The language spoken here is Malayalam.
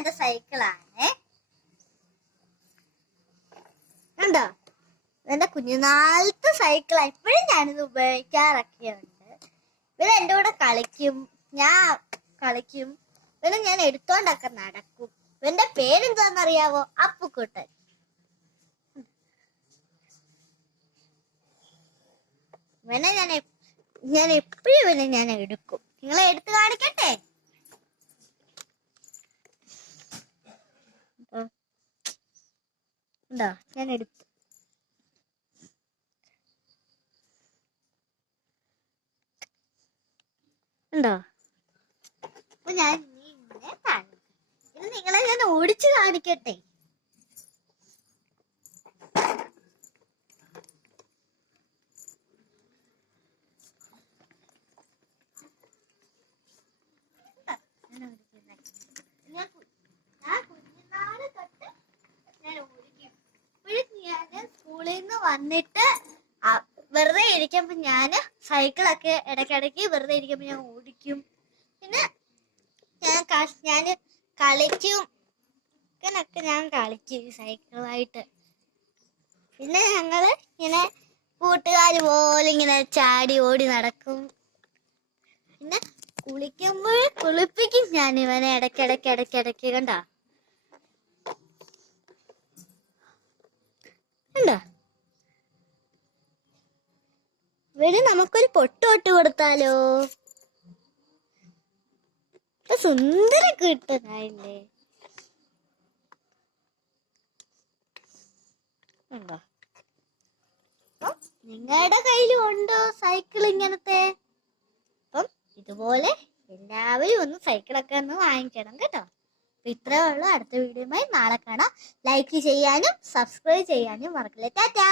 എന്റെ സൈക്കിളാണ്. കണ്ടോ, എന്റെ കുഞ്ഞുനാളത്തെ സൈക്കിളാ. ഇപ്പോഴും ഞാനിത് ഉപയോഗിക്കാറൊക്കെയുണ്ട്. ഇവര് എന്റെ കൂടെ കളിക്കും, ഞാൻ കളിക്കും, ഇവനെ ഞാൻ എടുത്തോണ്ടൊക്കെ നടക്കും. ഇവന്റെ പേരെന്താന്നറിയാവോ? അപ്പുക്കുട്ടൻ. ഇവനെ ഞാൻ എപ്പോഴും ഇവനെ ഞാൻ എടുക്കും. നിങ്ങളെ എടുത്ത് കാണിക്കട്ടെ. ഉണ്ടോ, ഞാൻ എടുത്തു. ഉണ്ടോ? അപ്പൊ ഞാൻ ഇങ്ങനെ കാണിക്കാം. ഇത് നിങ്ങളെ ഞാൻ ഓടിച്ചു കാണിക്കട്ടെ. സ്കൂളിൽ നിന്ന് വന്നിട്ട് വെറുതെ ഇരിക്കുമ്പോ ഞാന് സൈക്കിളൊക്കെ ഇടയ്ക്കിടയ്ക്ക് വെറുതെ ഇരിക്കുമ്പോ ഞാൻ ഓടിക്കും. പിന്നെ ഞാന് കളിക്കും, ഇങ്ങനൊക്കെ ഞാൻ കളിക്കും സൈക്കിളായിട്ട്. പിന്നെ ഞങ്ങള് ഇങ്ങനെ കൂട്ടുകാര് പോലെ ഇങ്ങനെ ചാടി ഓടി നടക്കും. പിന്നെ കുളിക്കുമ്പോൾ കുളിപ്പിക്കും ഞാൻ ഇവനെ ഇടയ്ക്കിടയ്ക്ക്. കണ്ടോ? ഇവന് നമുക്കൊരു പൊട്ട് കൊടുത്താലോ? സുന്ദര കിട്ടനായില്ലേ? ഉണ്ടോ? നിങ്ങളുടെ കയ്യിലും ഉണ്ടോ സൈക്കിൾ ഇങ്ങനത്തെ? അപ്പം ഇതുപോലെ എല്ലാവരും ഒന്ന് സൈക്കിളൊക്കെ ഒന്ന് വാങ്ങിക്കണം കേട്ടോ. അപ്പൊ ഇത്രേ ഉള്ളൂ. അടുത്ത വീഡിയോയുമായി നാളെ കാണാം. ലൈക്ക് ചെയ്യാനും സബ്സ്ക്രൈബ് ചെയ്യാനും മറക്കില്ല. ടാറ്റാ.